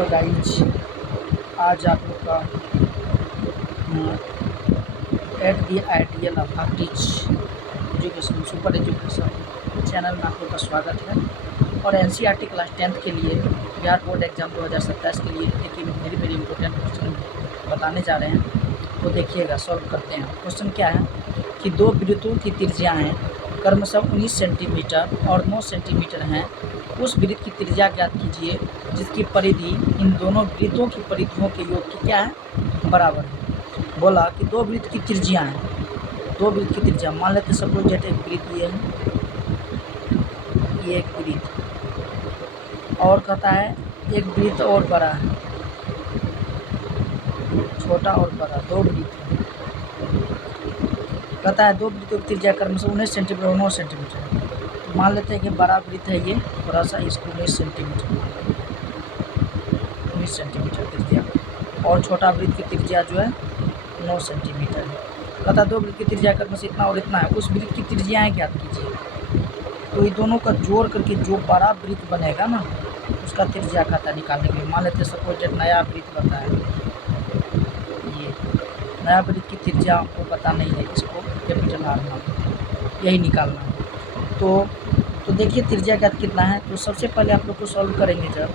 Hello guys, आज आप लोग का at the ideal of teach education super education channel में आप लोग का स्वागत है। और एनसीईआरटी क्लास 10th के लिए बिहार बोर्ड एग्ज़ाम 2027 के लिए एक वेरी इंपॉर्टेंट क्वेश्चन बताने जा रहे हैं। तो देखिएगा, सॉल्व करते हैं। क्वेश्चन क्या है कि दो वृत्तों की त्रिज्याएँ क्रमशः 19 सेंटीमीटर और 9 सेंटीमीटर हैं। उस वृत्त की त्रिज्या ज्ञात कीजिए जिसकी परिधि इन दोनों वृत्तों की परिधियों के योग की क्या है, बराबर है। बोला कि दो वृत्त की त्रिज्या है, दो वृत्त की त्रिज्या मान लेते सपोज डेट एक वृत्त ये है, ये एक वृत्त, और कहता है एक वृत्त और बड़ा है, छोटा और बड़ा दो वृत्त है। कहता है दो वृत्तों की त्रिज्या क्रमशः 19 सेंटीमीटर और 9 सेंटीमीटर। तो मान लेते हैं कि बड़ा वृत्त है ये, थोड़ा सा इसको 19 सेंटीमीटर त्रिज्या, और छोटा वृत्त की त्रिज्या जो है 9 सेंटीमीटर है। कहता दो वृत्त की त्रिज्या क्रमशः इतना और इतना है। उस वृत्त की त्रिज्याएँ ज्ञात कीजिए। तो ये दोनों का जोड़ करके जो बड़ा वृत्त बनेगा ना, उसका त्रिज्या कहता निकालने के लिए। मान लेते सपोज एक नया वृत्त बनता है, ये नया वृत्त की त्रिज्या को पता नहीं है, इसको कैपिटल आर नाम यही निकालना है। तो देखिए त्रिज्या ज्ञात कितना है। तो सबसे पहले आप लोग को सॉल्व करेंगे जब,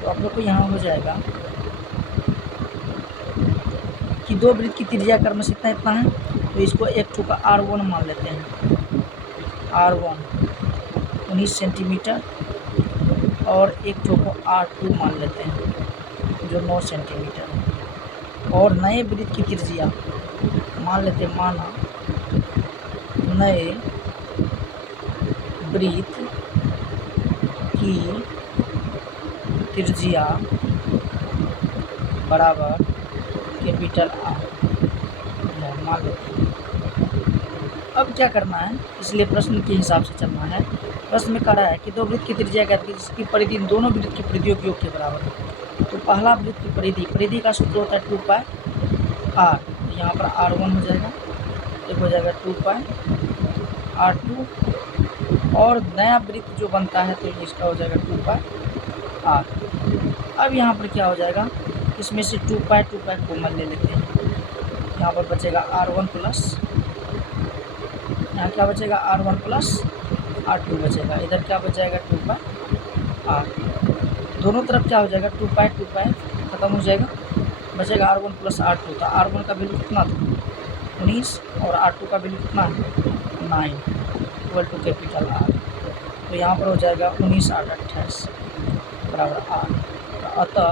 तो आप लोग को यहाँ हो जाएगा कि दो वृत्त की त्रिज्या क्रमशः इतना इतना है। तो इसको एक ठो का R1 मान लेते हैं, R1 19 सेंटीमीटर, और एक ठो को R2 मान लेते हैं जो 9 सेंटीमीटर है। और नए वृत्त की त्रिज्या मान लेते हैं, माना नए वृत्त की त्रिज्या बराबर कैपिटल आर मान लेते हैं। अब क्या करना है, इसलिए प्रश्न के हिसाब से चलना है। प्रश्न में कह रहा है कि दो वृत्त की त्रिज्या ज्ञात कीजिए जिसकी परिधि दोनों वृत्त की परिधियों के योग के बराबर है। तो पहला वृत्त की परिधि का सूत्र होता है 2 पाई आर। यहाँ पर R1 हो जाएगा, एक हो जाएगा 2 पाई R2, और नया वृत्त जो बनता है तो इसका हो जाएगा 2 पाई आर। अब यहाँ पर क्या हो जाएगा, इसमें से 2 पाई कॉमन ले लेते हैं। यहाँ पर बचेगा R1 प्लस, यहाँ क्या बचेगा R1 प्लस R2 बचेगा। इधर क्या बच जाएगा 2 पाई आर। दोनों तरफ क्या हो जाएगा 2 पाई खत्म हो जाएगा, बचेगा R1 प्लस R2। तो R1 का वैल्यू कितना था 19, और R2 का वैल्यू कितना है 9 इक्वल टू कैपिटल आर। तो यहाँ पर हो जाएगा 19 8 28 बराबर आर। अतः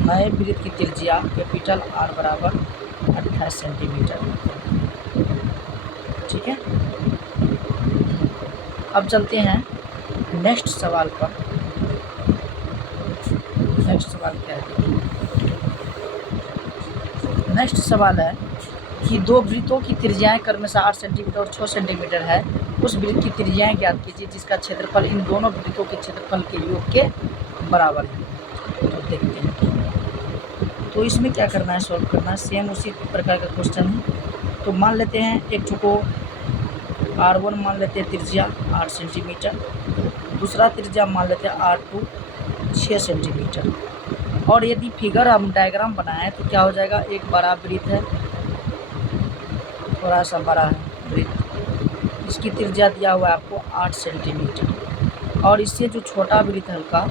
नए वृत्त की त्रिज्या कैपिटल आर बराबर 28 सेंटीमीटर। ठीक है, अब चलते हैं नेक्स्ट सवाल पर। नेक्स्ट सवाल क्या है, नेक्स्ट सवाल है कि दो वृत्तों की त्रिज्याएं क्रमशः 8 सेंटीमीटर और 6 सेंटीमीटर है। उस वृत्त की त्रिज्याएं ज्ञात कीजिए जिसका क्षेत्रफल इन दोनों वृत्तों के क्षेत्रफल के योग के बराबर है। तो देखते हैं, तो इसमें क्या करना है, सॉल्व करना है। सेम उसी प्रकार का क्वेश्चन है। तो मान लेते हैं एक को R1 मान लेते हैं त्रिज्या 8 सेंटीमीटर, दूसरा त्रिज्या मान लेते हैं R2 6 सेंटीमीटर। और यदि फिगर हम डायग्राम बनाएं तो क्या हो जाएगा, एक बड़ा वृत्त है, थोड़ा सा बड़ा है वृत्त, इसकी त्रिज्या दिया हुआ है आपको 8 सेंटीमीटर, और इससे जो छोटा वृत्त है हल्का,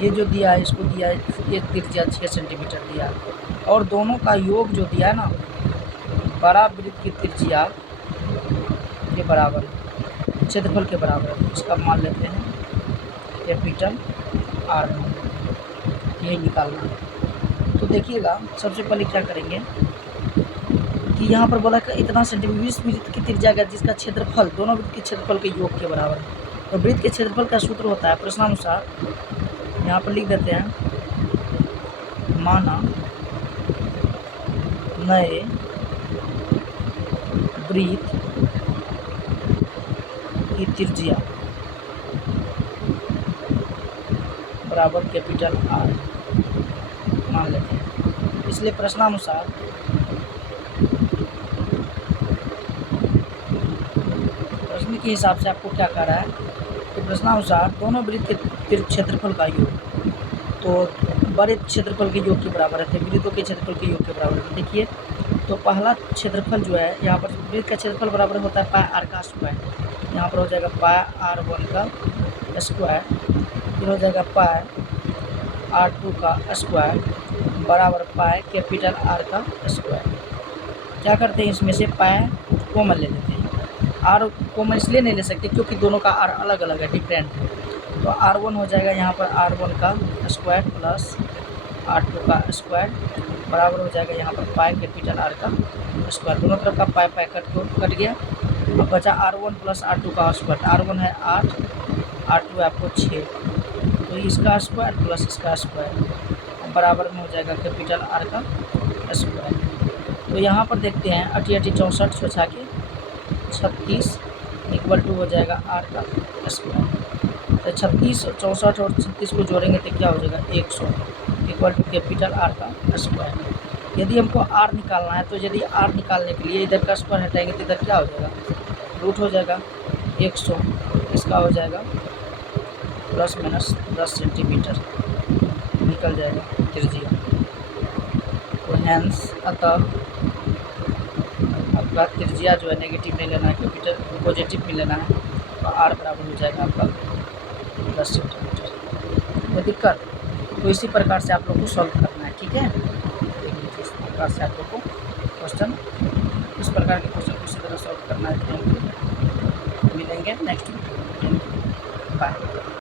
ये जो दिया है इसको दिया है, ये त्रिज्या 6 सेंटीमीटर दिया है, और दोनों का योग जो दिया है ना, बड़ा वृत्त की त्रिज्या के बराबर है, क्षेत्रफल के बराबर है। इसका मान लेते हैं कैपिटल आर, यही निकालना है। तो देखिएगा, सबसे पहले क्या करेंगे कि यहाँ पर बोला कि इतना सेंटीमीटर, इस वृत्त की त्रिज्या का जिसका क्षेत्रफल दोनों वृत्त के क्षेत्रफल के योग के बराबर है। तो वृत्त के क्षेत्रफल का सूत्र होता है प्रश्नानुसार, यहाँ पर लिख देते हैं, माना नए वृत्त की त्रिज्या बराबर कैपिटल आर मान लेते हैं। इसलिए प्रश्नानुसार प्रश्न के हिसाब से आपको क्या कह रहा है कि प्रश्नानुसार दोनों वृत्त के फिर क्षेत्रफल का योग, तो बड़े क्षेत्रफल के योग के बराबर है, वृत्तों के क्षेत्रफल के योग के बराबर है। देखिए तो पहला क्षेत्रफल जो है यहाँ पर वृत्त का क्षेत्रफल बराबर होता है पाई आर का स्क्वायर। यहाँ पर हो जाएगा पाई R1 का स्क्वायर, फिर हो जाएगा पाई R2 का स्क्वायर बराबर पाई कैपिटल R का स्क्वायर। क्या करते हैं, इसमें से पाई कॉमन ले लेते हैं। आर कॉमन इसलिए नहीं ले सकते क्योंकि दोनों का आर अलग अलग है, डिफरेंट है। तो R1 हो जाएगा यहाँ पर R1 का स्क्वायर प्लस R2 का स्क्वायर बराबर हो जाएगा यहाँ पर पाई कैपिटल R का स्क्वायर। दोनों तरफ का पाई कट गया। अब बचा R1 प्लस R2 का स्क्वायर। R1 है 8, R2 है आपको 6, तो इसका स्क्वायर प्लस इसका स्क्वायर बराबर में हो जाएगा कैपिटल R का स्क्वायर। तो यहाँ पर देखते हैं 8 8 64 सोचा के 36 इक्वल टू हो जाएगा R का स्क्वायर। तो 36 64 और 36 को जोड़ेंगे तो क्या हो जाएगा 100 इक्वल टू कैपिटल R का स्क्वायर। यदि हमको R निकालना है तो यदि R निकालने के लिए इधर का स्क्वायर हटाएंगे तो इधर क्या हो जाएगा, रूट हो जाएगा 100, इसका हो जाएगा प्लस माइनस 10 सेंटीमीटर निकल जाएगा त्रिज्या। तो हैंस अतः आपका त्रिज्या जो है नेगेटिव में लेना है, कैपिटल पॉजिटिव में लेना है, तो R बराबर हो जाएगा आपका 10 सेंटीमीटर। कोई दिक्कत, तो इसी प्रकार से आप लोग को सॉल्व करना है, ठीक है। इस प्रकार से आप लोग को क्वेश्चन, इस प्रकार के क्वेश्चन को इसी तरह सॉल्व करना है। मिलेंगे नेक्स्ट वीडियो। बाय।